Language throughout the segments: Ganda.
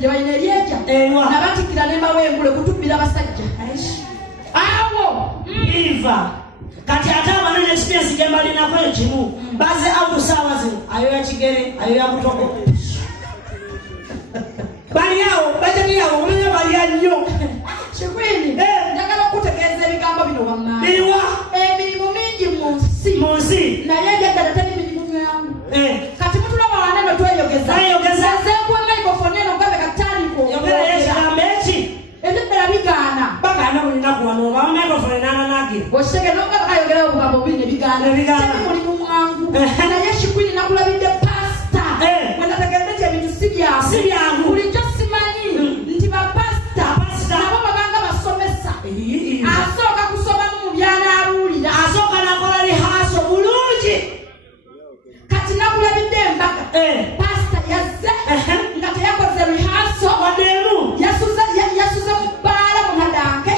gye balina eryeja nabatikira ne mbawengule kutubbira basajja awo iva kati ate abanene experience gye balinako ekimu baze out saawa zino ayo ya kigere ayo ya mutoko bali awo bajani awo omenya bali nnyo Chikwini njagala okutegeeza ebigambo bino wamma biwa emirimu mingi mu nsi naye njagala tali mirimu yangu kati mutulaba waneno tweyogeza zeekuwa microphone eno gabe katandiko yogera yekigambo eki ebiddala bigaana bagaana buli naku wano oba microphone nananage oshege nonga bakayogera obugambo buli ne bigaana tali mulimu mwangu naye Chikwini nakulabidde pasta wenategeeza nti ebintu si byangu bulijjo simanyi nti bapasta nabo babanga basomesa asooka kusomamu mu byanabuulira asooka nakola lihaso bulungi kati nakulabidde embaga pasta yazze nga teyakoze lihaso waddemu yasuze mu bbaala mu madanke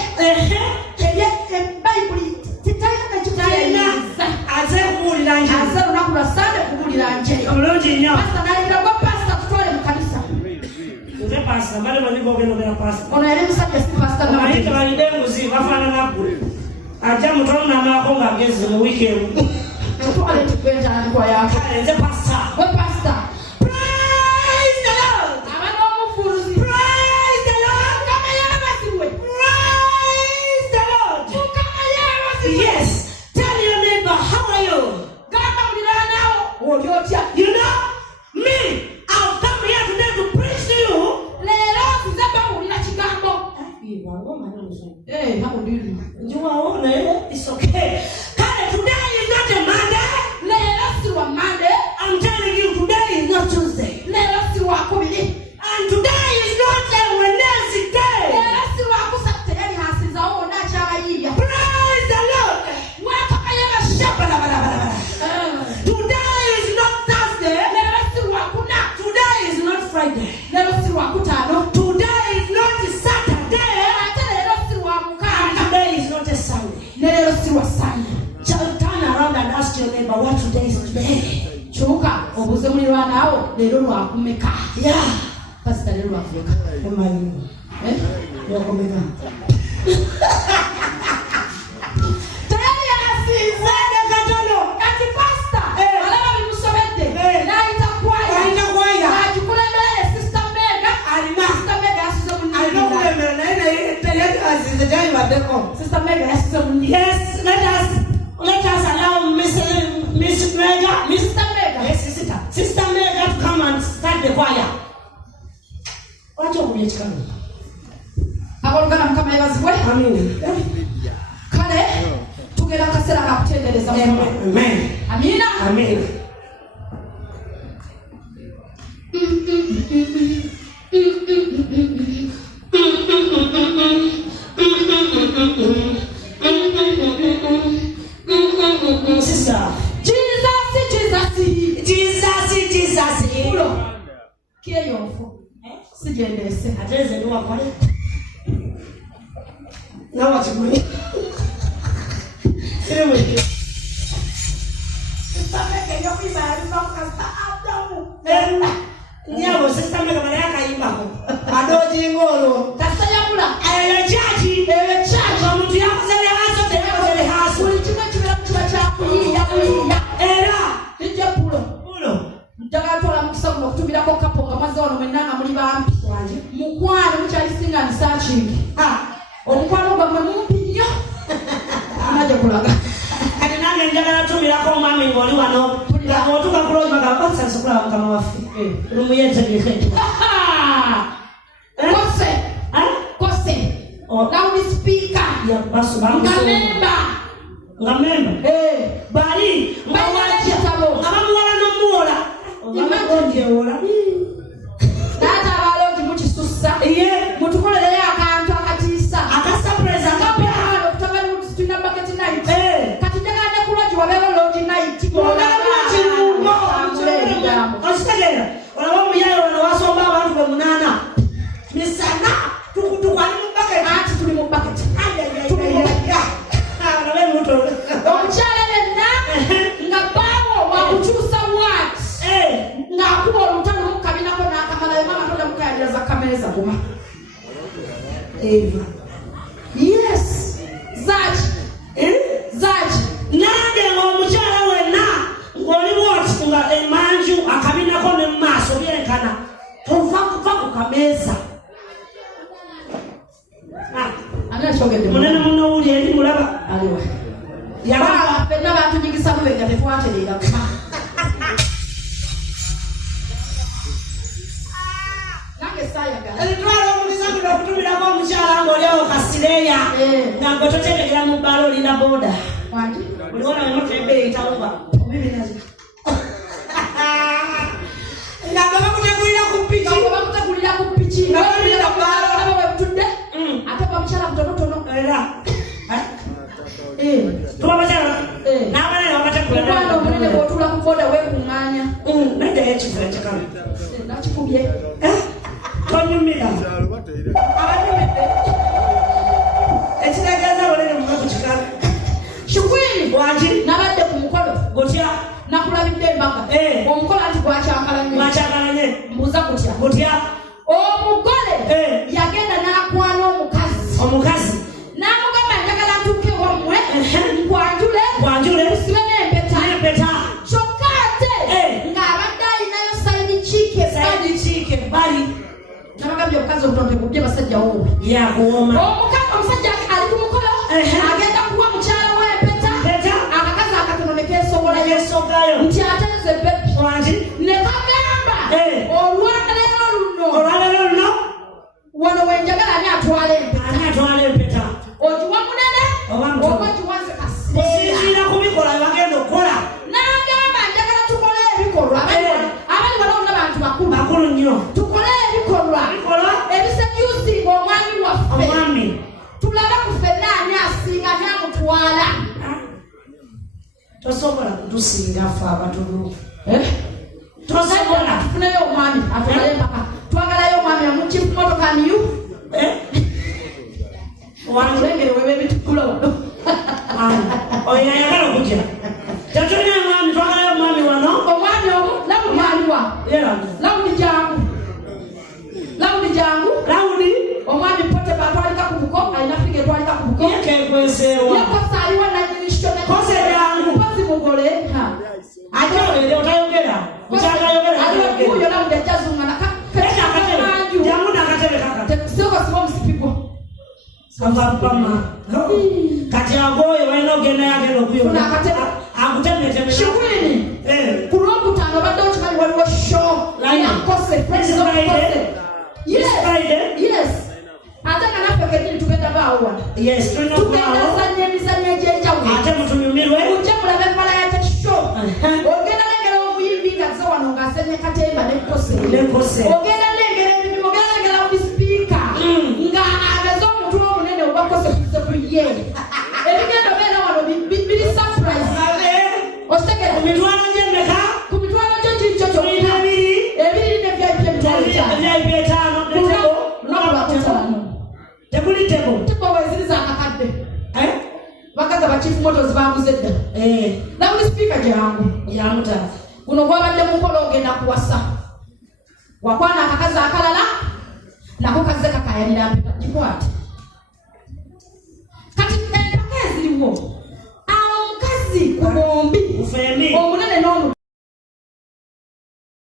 ebayibuli titalina nekitayinza aze kubuulira nje aze lunaku lwa sande kubuulira nje bulungi nnyo pasta nayiragwa pasta tutwale mu kanisa nze pasta mbale banigogenda pasta ono yali musajja si pasta naye tebalidde enguzi bafaanana ggwe ajja mutono namako ng'ageze mu wiikendi tutwale tukwentandikwa yako nze pasta we pasta praise the Lord abana omufuzi praise the Lord mukama yabasiwe praise the Lord mukama yabasiwe yes tell your neighbor how are you gamba mulirana nawo oli otya you know me I've come here today to preach to you leero nze bawulira kigambo how do you njiwaona it's okay kale today is not a Monday leero si wa Monday I'm telling you today is not Tuesday leero si wa kubiri and today is not a Wednesday leero si wa kusatu teyali hasinzawo wonna akyabayiiya praise the Lord mwakama yabashabalabalabala today is not Thursday leero si wa kuna today is not Friday leero si wa kutaano today is not Saturday ate leero si wa mukaaga today is not a Sunday ne leero si wa Sunday turn around and ask your neighbor what today is today kyuka obuuze mulirwanaawo leero lwakumeka pasita leero lwakumeka emanyi yakomeka teyali yasinze katono kati pasita alaba bimusobedde n'ayita kwaya agikulembera sista Mega sista Mega yasuze alinokulembera naye teyali azize gyalibaddeko sista Mega yasuze munyi yes let us allow Miss Mega Sister Mega Sister Mega to come and start the choir wacho kubyekikano abolugana mukama yabazibwe amen kale tugenda kaseera kakutendereza amen amina amen sister Jesus ulo kiyeyonfu sigendese ateze niwakole nawa chimuni sire mwe Sitameke yo kwibali bakasta adamu nyabo sister Mega bana yakayimako adoji ngolo tasayamula ewe chachi omuntu yakozele haso teyakozele haso buli kimwe kibera kukiba kyakuyiiya era ijja pulo njagala tola mukisa guno okutubirako kapo nga maze wano mwenanga muli bampi mukwano mukyalisinga nisakingi omukwano gwamwe mumpi nnyo amaje kulaga kati nange njagala tumirako omwami ng'oli wano otuka kulojbaga osansukula mukama waffe lumuyentegeke kose loud speaker nga memba bali abamuwala n'omuwola obamuwonjewola naata abalongi mukisussa mutukolereyo akantu akatiisa akasapurezi akapya okutabali tulina bucket night kati njagala ne kulongi wabeeko longi night okitegeera olaba omuyayo wano wasomba abantu be 8 misana tukwali mu bucket anti tuli mu bucket omukyala yenna nga baawo wakukyusa wat ng'akuba olutalo neza goma. Eva. Yes. Zaji. Zaji. Nange ng'omukyala wenna ng'oli bw'oti nga emanju akabinako ne mu maaso byerekana tova ku kameeza. Munene munowuli eri mulaba. Yabala fenna batunyigisa lubega tetwatereera. Nange saayagala. Ebitwala omuliza guno okutumirako omukyala ng'olyawo kasireya nga gwe toterekera mu bbala olina booda. Wangi? Uliona emoto ebe itauba. Mimi nazo. Nga bakutegulira ku piki. Nga bakutegulira ku piki. Nga bakutegulira ku bbala olaba we butudde. Ate bamukyala mutonotono. Era. Tuba bakyala. N'abalala babategula. Omwana omunene bw'otuula ku booda weekuŋŋaanya. Naye ekifo ekikalu. Nakikubye. Tonyumira. Abanyumidde. Ekitegeeza bolere muve ku kikalu. Shukwini Wangi nabadde ku mukolo gutya nakulabidde embaga omukolo anti gwakyankalanye mbuuza gutya omugole yagenda n'akwana omukazi n'amugamba njagala ntuuke wammwe nkwanjule usibe n'empeta kyokka ate ng'abadde alinayo sayidi kiike ebbali nabagambye omukazi obutonde bubye basajja wowe yakuwoma omusajja ali ku mukolo agenda kuwa mukyala we empeta akakazi akatono ne keesogolayo nti ateeze bebi wangi ne kagamba olwaleero luno wano wenjagala ani atwala empeta ogiwa munene oba giwanze kasiira kubikola bagenda okukola n'agamba njagala tukole ebikolwa abali wala olina bantu bakulu nnyo tukole ebikolwa ebisejusinga omwami waffe tulaba ku ffenna ani asinga n'amutwala tosobola kutusinga ffe abatono tosobola tufuneyo omwami atwale empaka twagalayo omwami amukifu motoka niyu wangulengere webe ebitukula wano oyo ayagala okujja tetulina mwami twagalayo omwami wano omwami omu lawudi aliwa lawudi jangu omwami pote batwalika ku buko alina figa etwalika ku buko yakosa aliwa nanyinisho kose jangu kozi mugole ajolere otayogera aliwakuyo lawudi ajazungana jangu nakatebe kaka sikosiba omusipigwa savapama kati agoyo walina ogenda yagenda okuyona akutemeteme Shukwini ku lwokutaano badde okimanyi waliwo show yakose yes ate nga naffe kenyini tugenda baawa tugenda zanya emizanyo egy'enjawulo ate mutunyumirwe mujje mulabe embala yate show ogenda lengera obuyimbi nga ze wano ng'asenye katemba nekose ogenda lengera ebibimu ogenda lengera obisipiika nga ageze omutwe omunene obakose kuye ebigendo beera wano biri surprise okitegera ku mitwalo gy'emmeka ku mitwalo gyo kikyo kyokka ebiri ne vip etaano tekuli tebo weziri zakakadde bakaza bachifu moto zibaguze dda lawudi sipiika gyangu yamutala guno gwabadde mukolo ogenda kuwasa wakwana akakazi akalala nako kazze kakayalira mpeta gikwate kati empaka eziriwo awo omukazi ku bombi